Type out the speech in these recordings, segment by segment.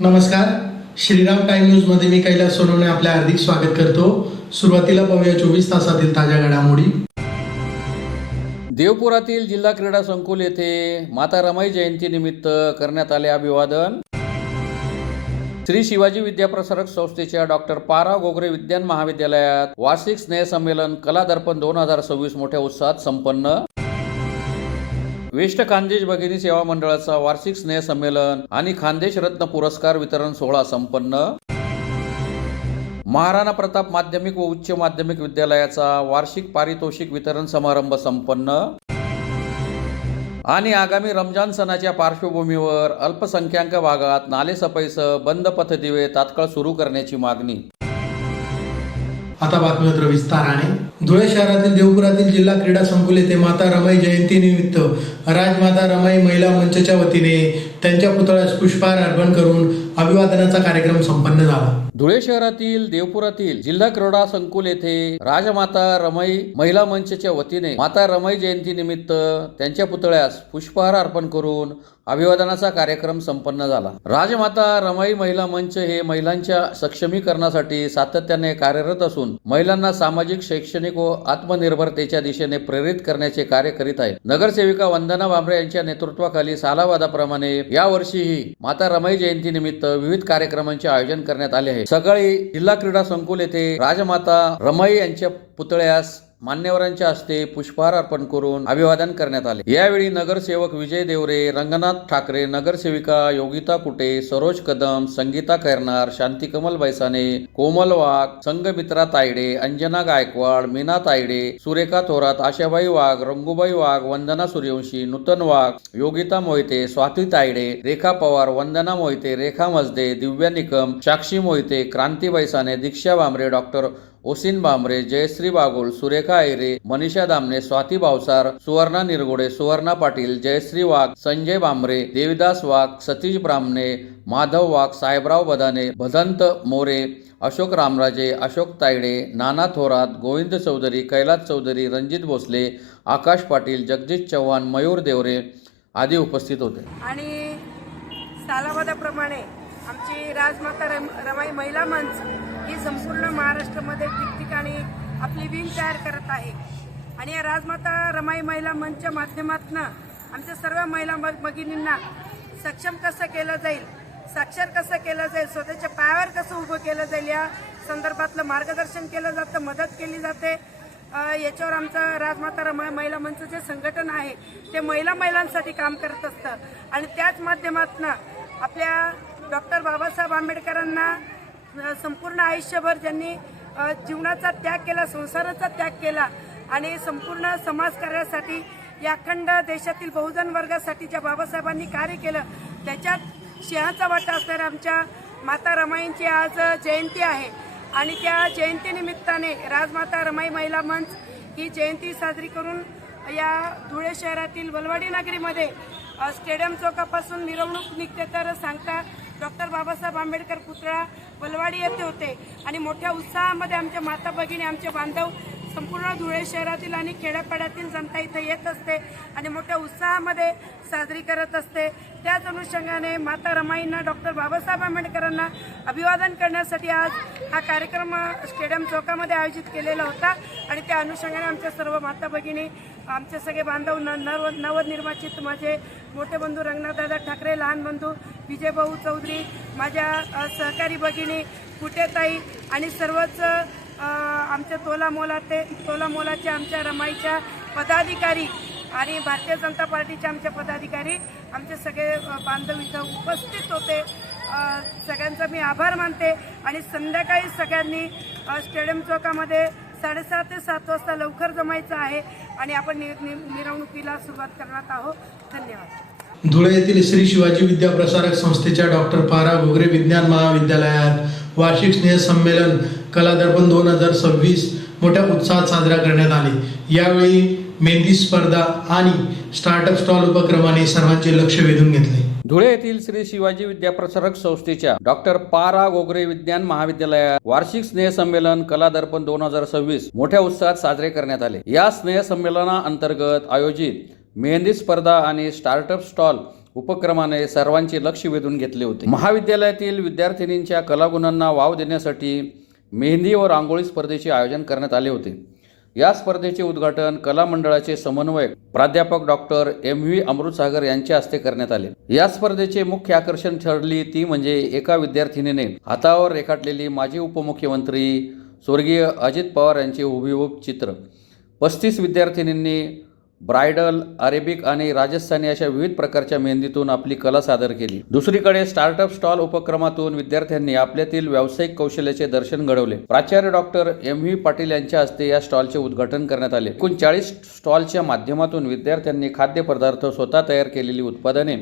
नमस्कार, Shriram time news मध्ये मी कैलास सोनवणे आपले हार्दिक स्वागत करतो। सुरुवातीला पाहूया 24 तासातील ताज्या घडामोडी। देवपुरातील जिल्हा क्रीडा संकुल येथे माता रमाई जयंती निमित्त करण्यात आले अभिवादन। श्री शिवाजी विद्याप्रसारक संस्थेच्या डॉक्टर पारा गोगरे विज्ञान महाविद्यालयात वार्षिक स्नेह संमेलन कला दर्पण 2026 मोठ्या उत्साहात संपन्न। वेस्ट खानदेश भगिनी सेवा मंडळाचा वार्षिक स्नेह संमेलन आणि खानदेश रत्न पुरस्कार वितरण सोहळा संपन्न। महाराणा प्रताप माध्यमिक व उच्च माध्यमिक विद्यालयाचा वार्षिक पारितोषिक वितरण समारंभ संपन्न। आणि आगामी रमजान सणाच्या पार्श्वभूमीवर अल्पसंख्याक भागात नालेसफाईसह बंद पथदिवे तात्काळ सुरू करण्याची मागणी। आता बातमीपत्र विस्ताराने। धुळे शहरातील देवपुरातील जिल्हा क्रीडा संकुल येथे माता रमाई जयंती निमित्त राजमाता रमाई महिला मंचच्या वतीने त्यांच्या पुतळ्यास पुष्पहार अर्पण करून अभिवादनाचा कार्यक्रम संपन्न झाला। धुळे शहरातील देवपुरातील जिल्हा क्रीडा संकुल येथे राजमाता रमाई महिला मंचच्या वतीने माता रमाई जयंती निमित्त त्यांच्या पुतळ्यास पुष्पहार अर्पण करून अभिवादनाचा कार्यक्रम संपन्न झाला। राजमाता रमाई महिला मंच हे महिलांच्या सक्षमीकरणासाठी सातत्याने कार्यरत असून महिलांना सामाजिक, शैक्षणिक व आत्मनिर्भरतेच्या दिशेने प्रेरित करण्याचे कार्य करीत आहे। नगरसेविका वंदना भांबरे यांच्या नेतृत्वाखाली सालावादाप्रमाणे यावर्षीही माता रमाई जयंती निमित्त विविध कार्यक्रमांचे आयोजन करण्यात आले आहे। सकाळी जिल्हा क्रीडा संकुल येथे राजमाता रमाई यांच्या पुतळ्यास मान्यवरांच्या हस्ते पुष्पहार अर्पण करून अभिवादन करण्यात आले। यावेळी नगरसेवक विजय देवरे, रंगनाथ ठाकरे, नगरसेविका योगिता कुटे, सरोज कदम, संगीता खैरनार, शांतिकमल बैसाने, कोमल वाघ, संघमित्रा तायडे, अंजना गायकवाड, मीना तायडे, सुरेखा थोरात, आशाबाई वाघ, रंगूबाई वाघ, वंदना सूर्यवंशी, नूतन वाघ, योगिता मोहिते, स्वाती तायडे, रेखा पवार, वंदना मोहिते, रेखा मजदे, दिव्या निकम, साक्षी मोहिते, क्रांती बैसाने, दीक्षा भांबरे, डॉक्टर ओसिन भांबरे, जयश्री बागुल, सुरेखा ऐरे, मनीषा दामने, स्वाती भावसार, सुवर्णा निरगुडे, सुवर्णा पाटील, जयश्री वाघ, संजय भांबरे, देविदास वाघ, सतीश ब्राह्मणे, माधव वाघ, साहेबराव बदाने, भदंत मोरे, अशोक रामराजे, अशोक तायडे, नाना थोरात, गोविंद चौधरी, कैलास चौधरी, रणजित भोसले, आकाश पाटील, जगदीश चव्हाण, मयूर देवरे आदी उपस्थित होते। आणि सालावादाप्रमाणे आमची राजमाता रमाई महिला मंच ही संपूर्ण महाराष्ट्रामध्ये ठिकठिकाणी आपली विंग तयार करत आहे। आणि या राजमाता रमाई महिला मंचच्या माध्यमातून आमच्या सर्व महिला भगिनींना सक्षम कसं केलं जाईल, साक्षर कसं केलं जाईल, स्वतःच्या पायावर कसं उभं केलं जाईल या संदर्भातलं मार्गदर्शन केलं जातं, मदत केली जाते। याच्यावर आमचं राजमाता रमाई महिला मंच जे संघटन आहे ते महिलांसाठी काम करत असतं। आणि त्याच माध्यमातून आपल्या डॉक्टर बाबासाहेब आंबेडकरांना संपूर्ण आयुष्यभर ज्यांनी जीवनाचा त्याग केला, संसाराचा त्याग केला आणि संपूर्ण समाजकार्यासाठी या अखंड देशातील बहुजन वर्गासाठी ज्या बाबासाहेबांनी कार्य केलं त्याच्यात सिंहाचा वाटा असणाऱ्या आमच्या माता रमाईंची आज जयंती आहे। आणि त्या जयंतीनिमित्ताने राजमाता रमाई महिला मंच ही जयंती साजरी करून या धुळे शहरातील वलवाडी नगरीमध्ये स्टेडियम चौकापासून मिरवणूक निघते तर सांगता डॉक्टर बाबासाहेब आंबेडकर पुतळा वलवाडी येथे होते। आणि मोठ्या उत्साहामध्ये आमच्या माता भगिनी, आमचे बांधव, संपूर्ण धुळे शहरातील आणि खेड्यापाड्यातील जनता इथे येत असते आणि मोठ्या उत्साहामध्ये साजरी करत असते। त्याच अनुषंगाने माता रमाईंना, डॉक्टर बाबासाहेब आंबेडकरांना अभिवादन करण्यासाठी आज हा कार्यक्रम स्टेडियम चौकामध्ये आयोजित केलेला होता। आणि त्या अनुषंगाने आमच्या सर्व माता भगिनी, आमचे सगळे बांधव, नवनिर्वाचित माझे मोठे बंधू रंगनाथदादा ठाकरे, लहान बंधू विजयभाऊ चौधरी, माझ्या सहकारी भगिनी कुटेताई आणि सर्वच आमच्या तोलामोलाचे आमच्या रमाईच्या पदाधिकारी आणि भारतीय जनता पार्टीचे आमचे पदाधिकारी, आमचे सगळे बांधव इथं उपस्थित होते। सगळ्यांचा मी आभार मानते। आणि संध्याकाळी सगळ्यांनी स्टेडियम चौकामध्ये 7:30 ते 7 वाजता लवकर जमायचं आहे आणि आपण मिरवणुकीला सुरुवात करणार आहोत। धन्यवाद। धुळे येथील श्री शिवाजी विद्याप्रसारक संस्थेच्या डॉक्टर पारा गोगरे विज्ञान महाविद्यालयात वार्षिक स्नेह संमेलन कला दर्पण 2026 मोठ्या उत्साहात साजरा करण्यात आले। यावेळी मेहंदी स्पर्धा आणि स्टार्टअप स्टॉल उपक्रमाने सर्वांचे लक्ष वेधून घेतले। धुळे येथील श्री शिवाजी विद्याप्रसारक संस्थेच्या डॉक्टर पारा गोगरे विज्ञान महाविद्यालयात वार्षिक स्नेह संमेलन कला दर्पण 2026 मोठ्या उत्साहात साजरे करण्यात आले। या स्नेह संमेलनाअंतर्गत आयोजित मेहंदी स्पर्धा आणि स्टार्टअप स्टॉल उपक्रमाने सर्वांचे लक्ष वेधून घेतले होते. महाविद्यालयातील विद्यार्थिनींच्या कलागुणांना वाव देण्यासाठी मेहंदी व रांगोळी स्पर्धेचे आयोजन करण्यात आले होते. या स्पर्धेचे उद्घाटन कला मंडळाचे समन्वयक प्राध्यापक डॉक्टर MV अमृतसागर यांच्या हस्ते करण्यात आले. या स्पर्धेचे मुख्य आकर्षण ठरली ती म्हणजे एका विद्यार्थिनीने हातावर रेखाटलेली माजी उपमुख्यमंत्री स्वर्गीय अजित पवार यांचे हुबेहूब चित्र. 35 विद्यार्थिनींनी ब्रायडल, अरेबिक आणि राजस्थानी अशा विविध प्रकारच्या मेहंदीतून आपली कला सादर केली. दुसरीकडे स्टार्टअप स्टॉल उपक्रमातून विद्यार्थ्यांनी आपल्यातील व्यावसायिक कौशल्याचे दर्शन घडवले. प्राचार्य डॉक्टर MV पाटील यांच्या हस्ते या स्टॉलचे उद्घाटन करण्यात आले. एकूण 40 स्टॉलच्या माध्यमातून विद्यार्थ्यांनी खाद्यपदार्थ, स्वतः तयार केलेली उत्पादने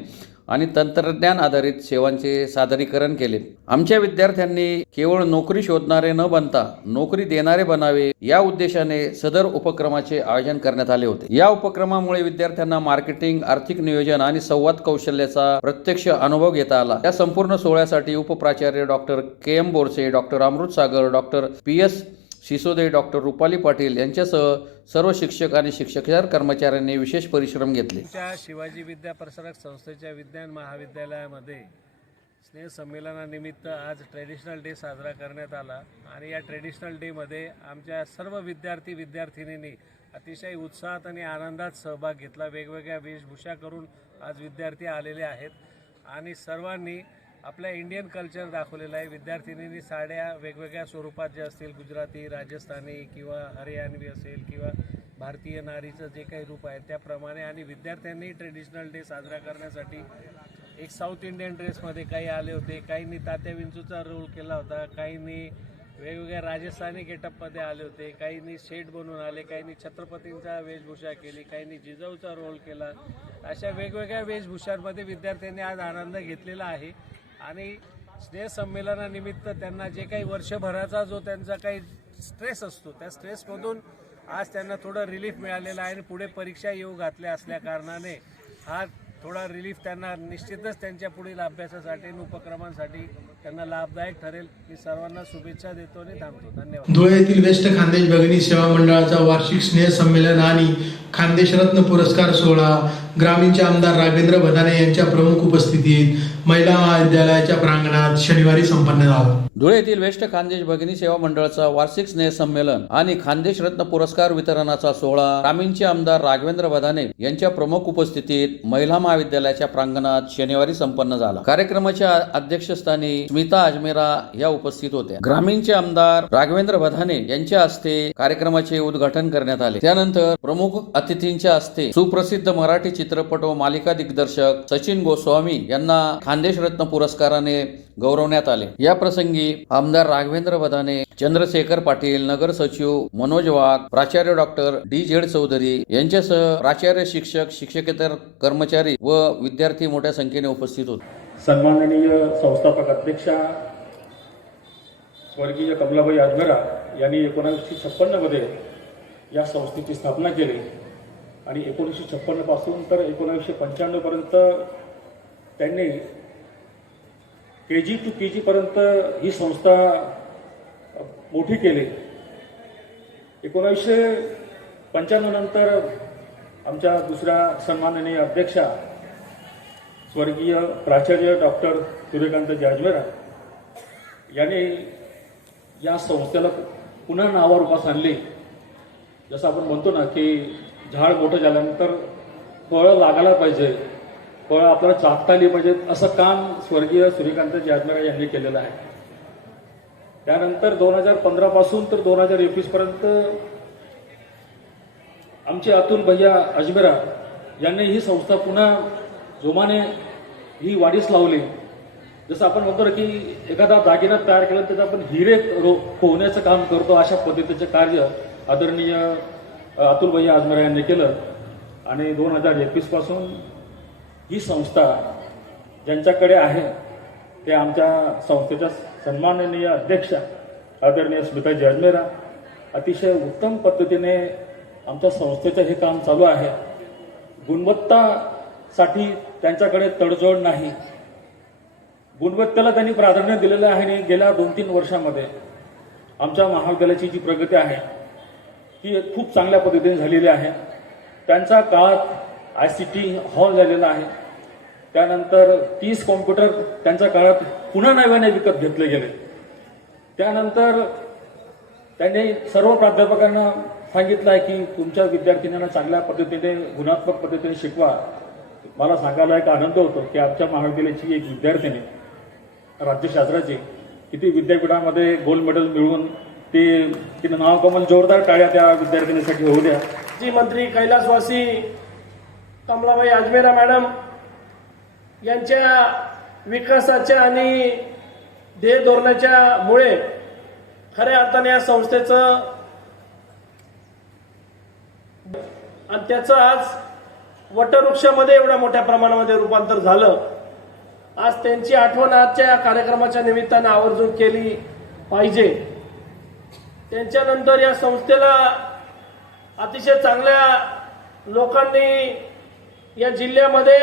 आणि तंत्रज्ञान आधारित सेवांचे सादरीकरण केले. आमच्या विद्यार्थ्यांनी केवळ नोकरी शोधणारे न बनता नोकरी देणारे बनावे या उद्देशाने सदर उपक्रमाचे आयोजन करण्यात आले होते. या उपक्रमामुळे विद्यार्थ्यांना मार्केटिंग, आर्थिक नियोजन आणि संवाद कौशल्याचा प्रत्यक्ष अनुभव घेता आला. या संपूर्ण सोहळ्यासाठी उपप्राचार्य doctor KM Borse, doctor Amritsagar, doctor PS Sisode, doctor Rupali Patil यांच्यासह सर्व शिक्षक आणि शिक्षकेतर कर्मचाऱ्यांनी विशेष परिश्रम घेतले. शिवाजी विद्या प्रसारक संस्थेच्या विज्ञान महाविद्यालयामध्ये स्नेह संमेलनानिमित्त आज ट्रेडिशनल डे साजरा करण्यात आला आणि या ट्रेडिशनल डेमध्ये आमच्या सर्व विद्यार्थिनींनी अतिशय उत्साहात आणि आनंदात सहभाग घेतला. वेगवेगळ्या वेशभूषा करून आज विद्यार्थी आलेले आहेत आणि सर्वांनी आपल्या इंडियन कल्चर दाखवलेलं आहे. विद्यार्थिनींनी साड्या वेगवेगळ्या स्वरूपात जे असतील, गुजराती, राजस्थानी किंवा हरियाणवी असेल किंवा भारतीय नारीचं जे काही रूप आहे त्याप्रमाणे, आणि विद्यार्थ्यांनी ट्रेडिशनल डे साजरा करण्यासाठी एक साऊथ इंडियन ड्रेसमध्ये काही आले होते. काहींनी तात्या विंचूचा रोल केला होता, काहींनी वेगवेगळ्या राजस्थानी गेटअपमध्ये आले होते, काहींनी शेड बनवून आले, काहींनी छत्रपतींचा वेशभूषा केली, काहींनी जिजाऊचा रोल केला. अशा वेगवेगळ्या वेशभूषांमध्ये विद्यार्थ्यांनी आज आनंद घेतलेला आहे आणि स्नेह संमेलनानिमित्त त्यांना जे काही वर्षभराचा जो त्यांचा काही स्ट्रेस असतो त्या स्ट्रेसमधून आज त्यांना थोडं रिलीफ मिळालेलं आहे आणि पुढे परीक्षा येऊ घातल्या असल्या कारणाने हा थोडा रिलीफ त्यांना निश्चितच त्यांच्या पुढील अभ्यासासाठी आणि उपक्रमांसाठी त्यांना लाभदायक ठरेल. मी सर्वांना शुभेच्छा देतो आणि थांबतो. धन्यवाद. धुळे येथील वेस्ट खानदेश भगिनी सेवा मंडळाचा वार्षिक स्नेह संमेलन आणि खानदेश रत्न पुरस्कार सोहळा ग्रामीणचे आमदार राघवेंद्र भदाने यांच्या प्रमुख उपस्थितीत महिला महाविद्यालयाच्या प्रांगणात शनिवारी संपन्न झाला. धुळे येथील वेस्ट खानदेश भगिनी सेवा मंडळाचा वार्षिक स्नेह संमेलन आणि खानदेश रत्न पुरस्कार वितरणाचा सोहळा ग्रामीणचे आमदार राघवेंद्र भदाने यांच्या प्रमुख उपस्थितीत महिला महाविद्यालयाच्या प्रांगणात शनिवारी संपन्न झाला. कार्यक्रमाच्या अध्यक्षस्थानी स्मिता अजमेरा या उपस्थित होत्या. ग्रामीणचे आमदार राघवेंद्र भदाने यांच्या हस्ते कार्यक्रमाचे उद्घाटन करण्यात आले. त्यानंतर प्रमुख अतिथींच्या हस्ते सुप्रसिद्ध मराठी चित्रपट व मालिका दिग्दर्शक सचिन गोस्वामी यांना खानदेश रत्न पुरस्काराने गौरवण्यात आले. या प्रसंगी आमदार राघवेंद्र भदाने, चंद्रशेखर पाटील, नगर सचिव मनोज वाघ, प्राचार्य डॉक्टर DZ चौधरी यांच्यासह प्राचार्य, शिक्षक, शिक्षकेतर कर्मचारी व विद्यार्थी मोठ्या संख्येने उपस्थित होते. सन्माननीय संस्थापक अध्यक्षा स्वर्गीय कमलाबाई अजमेरा यांनी 1956 मध्ये या संस्थेची स्थापना केली आणि 1956 पासून तर 1995 पर्यंत त्यांनी KG to PG पर्यंत ही संस्था मोठी केली. 1995 नंतर आमच्या दुसऱ्या सन्माननीय अध्यक्षा स्वर्गीय प्राचार्य डॉक्टर सूर्यकांत अजमेरा यांनी या संस्थेला पुन्हा नावारूपास आणले. जसं आपण म्हणतो ना की झाड मोठं झाल्यानंतर फळं लागायला पाहिजे, फळं आपल्याला चाकता आली पाहिजेत, असं काम स्वर्गीय सूर्यकांत अजमेरा यांनी केलेलं आहे. त्यानंतर 2015 पासून तर 2021 पर्यंत आमचे अतुल भैया अजमेरा यांनी ही संस्था पुन्हा जोमाने ही वाढीस लावली. जसं आपण म्हणतो ना की एखादा दागिना तयार केला तर आपण हिरे पोहण्याचं काम करतो, अशा पद्धतीचं कार्य आदरणीय अतुल भैया अजमेरा यांनी केलं आणि 2021 पासून ही संस्था ज्यांच्याकडे आहे ते आमच्या संस्थेच्या सन्माननीय अध्यक्षा आदरणीय स्मिताजी अजमेरा अतिशय उत्तम पद्धतीने आमच्या संस्थेचं हे काम चालू आहे. गुणवत्तासाठी त्यांच्याकडे तडजोड नाही, गुणवत्तेला त्यांनी प्राधान्य दिलेलं आहे आणि गेल्या 2-3 वर्षामध्ये आमच्या महाविद्यालयाची जी प्रगती आहे ती खूप चांगल्या पद्धतीने झालेली आहे. त्यांच्या काळात ICT हॉल झालेला आहे, त्यानंतर 30 कॉम्प्युटर त्यांच्या काळात पुन्हा नव्याने विकत घेतले गेले. त्यानंतर त्यांनी सर्व प्राध्यापकांना सांगितलं आहे की तुमच्या विद्यार्थिनींना चांगल्या पद्धतीने गुणात्मक पद्धतीने शिकवा. मला सांगायला एक आनंद होतो की आमच्या महाविद्यालयाची एक विद्यार्थिनी राज्यशास्त्राची किती विद्यापीठामध्ये गोल्ड मेडल मिळवून तिनं नाव कमल. जोरदार टाळ्या त्या विद्यार्थिनीसाठी होऊ द्या. जी मंत्री कैलासवासी कमलाबाई अजमेरा मॅडम यांच्या विकासाच्या आणि ध्येय धोरणाच्या मुळे खऱ्या अर्थाने या संस्थेचं आणि त्याचं आज वटवृक्षामध्ये एवढ्या मोठ्या प्रमाणामध्ये रूपांतर झालं. आज त्यांची आठवण आजच्या या कार्यक्रमाच्या निमित्तानं आवर्जून केली पाहिजे. त्यांच्यानंतर या संस्थेला अतिशय चांगल्या लोकांनी या जिल्ह्यामध्ये,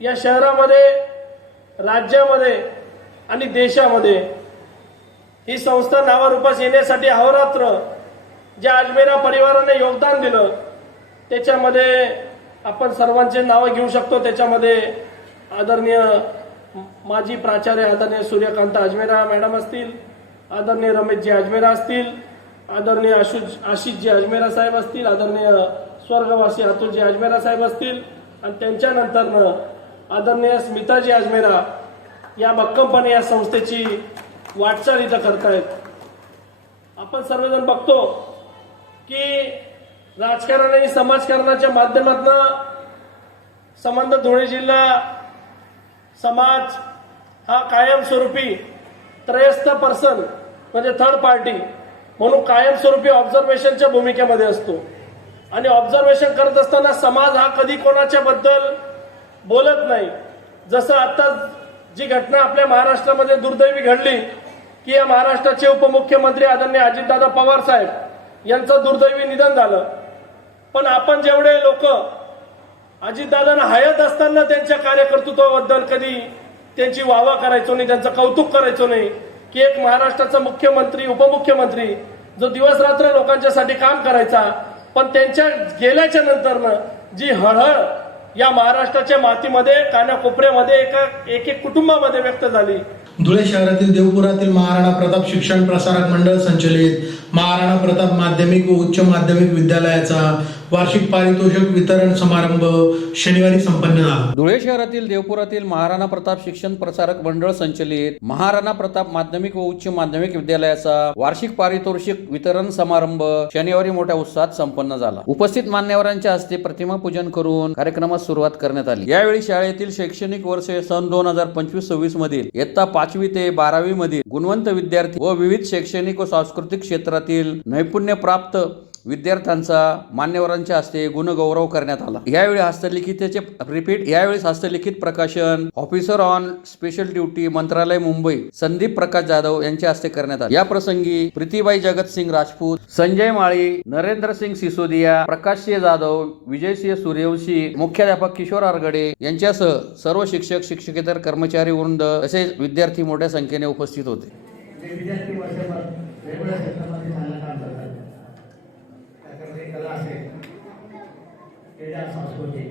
या शहरामध्ये, राज्यामध्ये आणि देशामध्ये ही संस्था नावारूपास येण्यासाठी अहोरात्र ज्या अजमेरा परिवाराने योगदान दिलं त्याच्यामध्ये आपण सर्वांचे नावं घेऊ शकतो. त्याच्यामध्ये आदरणीय माजी प्राचार्य आदरणीय सूर्यकांत अजमेरा मॅडम असतील, आदरणीय रमेशजी अजमेरा असतील, आदरणीय आशिषजी अजमेरा साहेब असतील, आदरणीय स्वर्गवासी अतुलजी अजमेरा साहेब असतील आणि त्यांच्यानंतर आदरणीय स्मिताजी अजमेरा या भक्कमपणे या संस्थेची वाटचाल इथं करतायत. आपण सर्वजण बघतो की राजकारण आणि समाजकारणाच्या माध्यमातून संबंध धुळे जिल्हा समाज हा कायमस्वरूपी त्रयस्थ पर्सन म्हणजे थर्ड पार्टी म्हणून कायमस्वरूपी ऑब्झर्वेशनच्या भूमिकेमध्ये असतो. आणि ऑब्झर्वेशन करत असताना समाज हा कधी कोणाच्या बद्दल बोलत नाही. जसं आता जी घटना आपल्या महाराष्ट्रामध्ये दुर्दैवी घडली की या महाराष्ट्राचे उपमुख्यमंत्री आदरणीय अजितदादा पवार साहेब यांचं दुर्दैवी निधन झालं. पण आपण जेवढे लोक अजितदादांना हयात असताना त्यांच्या कार्यकर्तृत्वाबद्दल कधी त्यांची वाहवा करायचो नाही, त्यांचं कौतुक करायचो नाही की एक महाराष्ट्राचा मुख्यमंत्री उपमुख्यमंत्री जो दिवस रात्र लोकांच्यासाठी काम करायचा, पण त्यांच्या गेल्याच्या नंतरनं जी हळहळ या महाराष्ट्राच्या मातीमध्ये कानाकोपऱ्यामध्ये एक कुटुंबामध्ये व्यक्त झाली. धुळे शहरातील देवपुरातील महाराणा प्रताप शिक्षण प्रसारक मंडळ संचलित महाराणा प्रताप माध्यमिक व उच्च माध्यमिक विद्यालयाचा वार्षिक पारितोषिक वितरण समारंभ शनिवारी संपन्न झाला. धुळे शहरातील देवपुरातील महाराणा प्रताप शिक्षण प्रसारक मंडळ संचलित महाराणा प्रताप माध्यमिक व उच्च माध्यमिक विद्यालयाचा वार्षिक पारितोषिक वितरण समारंभ शनिवारी मोठ्या उत्साहात संपन्न झाला. उपस्थित मान्यवरांच्या हस्ते प्रतिमा पूजन करून कार्यक्रमास सुरुवात करण्यात आली. यावेळी शाळेतील शैक्षणिक वर्ष सन 2025-26 मधील इयत्ता 5वी ते 12वी मधील गुणवंत विद्यार्थी व विविध शैक्षणिक व सांस्कृतिक क्षेत्रातील नैपुण्य प्राप्त विद्यार्थ्यांचा मान्यवरांच्या हस्ते गुणगौरव करण्यात आला. यावेळी हस्तलिखित प्रकाशन ऑफिसर ऑन स्पेशल ड्युटी मंत्रालय मुंबई संदीप प्रकाश जाधव यांच्या हस्ते करण्यात आले. या प्रसंगी प्रीतीबाई जगतसिंग राजपूत, संजय माळी, नरेंद्रसिंग सिसोदिया, प्रकाशसिंह जाधव, विजयसिंह सूर्यवंशी, मुख्याध्यापक किशोर आरगडे यांच्यासह सर्व शिक्षक शिक्षकेतर कर्मचारी वृंद तसेच विद्यार्थी मोठ्या संख्येने उपस्थित होते. विद्यार्थी वर्षभर वेगवेगळ्या क्षेत्रामध्ये चांगलं काम करतात. त्याच्यामध्ये कला असेल, क्रीडा सांस्कृतिक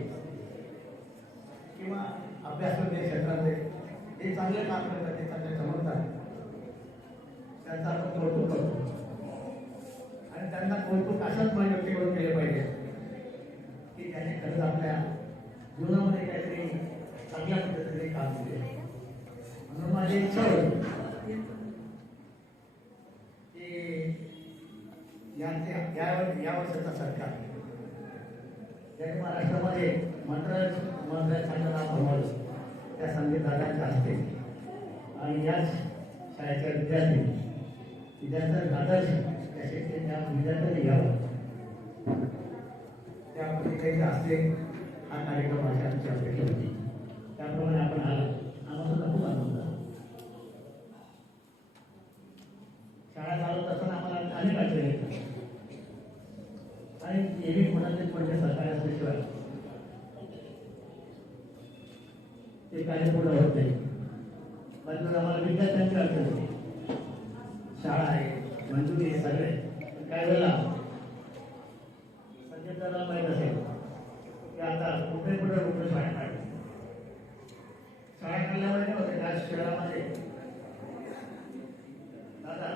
किंवा अभ्यासाच्या क्षेत्रामध्ये जे चांगले काम करतात, ते चांगले चमकतात, त्यांचा आपण कौतुक करतो. आणि त्यांना कौतुक अशाच व्यक्तीकडून केले पाहिजे की त्याने खरंच आपल्या जीवनामध्ये काहीतरी चांगल्या पद्धतीने काम केले. म्हणून माझी इच्छा होती या वर्षाचा सरकार ज्यांनी महाराष्ट्रामध्ये मंत्रालय चांगलं नाव कमवलं त्या संदीप दादांच्या हस्ते आणि याच शाळेच्या विद्यार्थ्यांचा आदर्श त्या विद्यार्थ्यांनी घ्यावा, त्यामध्ये काही असते हा कार्यक्रम आमची अपेक्षा होती. त्याप्रमाणे आपण आला, आम्हाला सुद्धा खूप आनंद झाला. शाळा चालवत असताना आम्हाला अनेक अडचणी येतात आणि एवी कोणाचे कोणते सरकार असल्याशिवाय ते कार्य पूर्ण होत नाही. म्हणजे आम्हाला विद्यार्थ्यांची अडचण होती. शाळा आहे, मंजुरी हे सगळे काय वेळेला संजय दादाला माहीत असेल की आता कुठे कुठे शाळा काढली चांगल्या वेळेने होते त्या शहरामध्ये दादा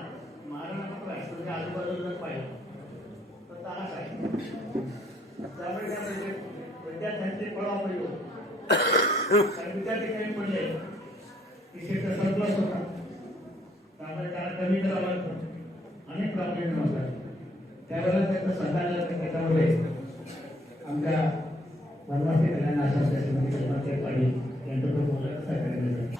महाराष्ट्र राष्ट्राच्या आजूबाजूला पाहिलं तर तारास आहे. त्यामुळे त्या विद्यार्थ्यांचे पळापळी होते. विद्यार्थी काही पडले विषयचा सरप्लस होता, त्यामुळे त्याला कमी करावं लागतं. अनेक प्रॉब्लेम होतात. त्यावेळेला त्याचं सहकार्य त्याच्यामुळे आमच्या वनवासी कल्याण आश्वासन समिती पाटील यांचं सहकार्य.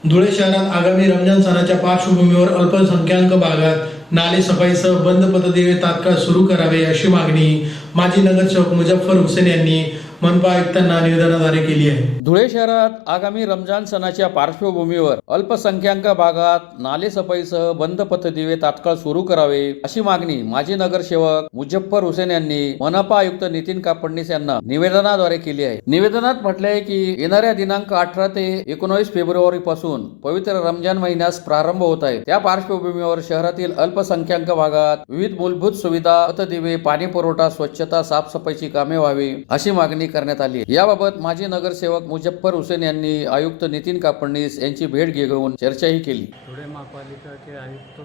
धुळे शहरात आगामी रमजान सणाच्या पार्श्वभूमीवर अल्पसंख्याक भागात नाले सफाईसह बंद पथदिवे तात्काळ सुरू करावे अशी मागणी माजी नगरसेवक मुजफ्फर हुसेन यांनी मनपा आयुक्तांना निवेदनाद्वारे केली आहे. धुळे शहरात आगामी रमजान सणाच्या पार्श्वभूमीवर अल्पसंख्याक भागात नालेसफाईसह बंद पथदिवे तात्काळ सुरू करावे अशी मागणी माजी नगरसेवक मुजफ्फर हुसेन यांनी मनपा आयुक्त नितीन कापडणीस यांना निवेदनाद्वारे केली आहे. निवेदनात म्हटले आहे की येणाऱ्या दिनांक 18 ते 19 फेब्रुवारी पासून पवित्र रमजान महिन्यास प्रारंभ होत आहे. त्या पार्श्वभूमीवर शहरातील अल्पसंख्याक भागात विविध मूलभूत सुविधा, पथदिवे, पाणी पुरवठा, स्वच्छता, साफसफाईची कामे व्हावी अशी मागणी करण्यात आली. याबाबत माजी नगरसेवक मुजफ्फर हुसेन यांनी आयुक्त नितीन कापडणीस यांची भेट घेऊन चर्चाही केली. धुळे महापालिका के आयुक्त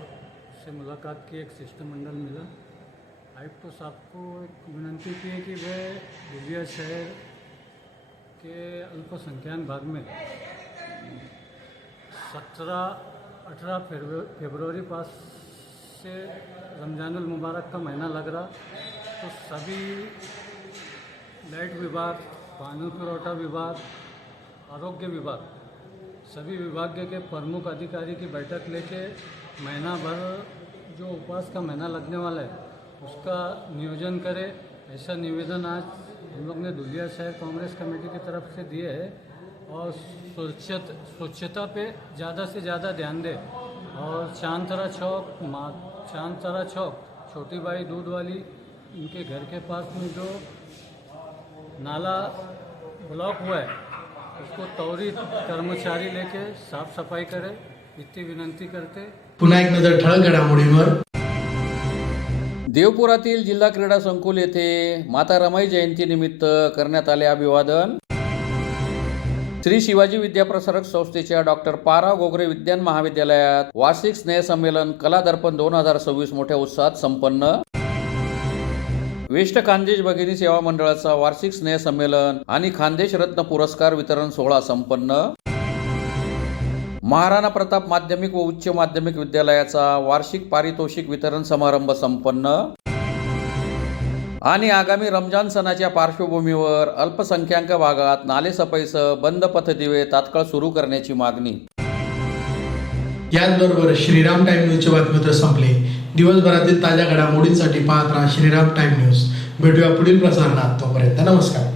से मुलाकात की, एक शिष्टमंडल मिला. आयुक्त साहब को एक विनंती की है कि वे धुलिया शहर के अल्पसंख्यक भाग में 17-18 फरवरी पास से रमजानुल मुबारक का महीना लग रहा, तो सभी लाइट विभाग, पानी पुरवठा विभाग, आरोग्य विभाग, सभी विभाग के प्रमुख अधिकारी की बैठक लेके महीना भर जो उपवास का महीना लगने वाला है उसका नियोजन करे. ऐसा निवेदन आज हम लोग ने धुलिया शहर कांग्रेस कमेटी की तरफ से दिए है. और स्वच्छता पे ज़्यादा से ज़्यादा ध्यान दे. और चांदतरा चौक, छोटी बाई दूध वाली, इनके घर के पास में जो नाला ब्लॉक हुआ है उसको त्वरित कर्मचारी लेके साफ सफाई करे, इतनी विनंती करते. पुन्हा एक नजर ठळक घडामोडींवर. देवपुरातील जिल्हा क्रीडा संकुल येथे माता रमाई जयंती निमित्त करण्यात आले अभिवादन. श्री शिवाजी विद्याप्रसारक संस्थेच्या डॉक्टर पारा गोगरे विज्ञान महाविद्यालयात वार्षिक स्नेहसंमेलन कला दर्पण 2026 मोठ्या उत्साहात संपन्न. वेस्ट खानदेश भगिनी सेवा मंडळाचा वार्षिक स्नेहसंमेलन आणि खानदेश रत्न पुरस्कार वितरण सोहळा संपन्न. महाराणा प्रताप माध्यमिक व उच्च माध्यमिक विद्यालयाचा वार्षिक पारितोषिक वितरण समारंभ संपन्न. आणि आगामी रमजान सणाच्या पार्श्वभूमीवर अल्पसंख्याक भागात नालेसफाईसह बंद पथदिवे तात्काळ सुरू करण्याची मागणी. याचबरोबर श्रीराम टाइम न्यूजचे बातमीपत्र संपले. दिवसभरातील ताज्या घडामोडींसाठी पाहत राहा श्रीराम टाइम न्यूज. भेटूया पुढील प्रसारणात. तोपर्यंत नमस्कार.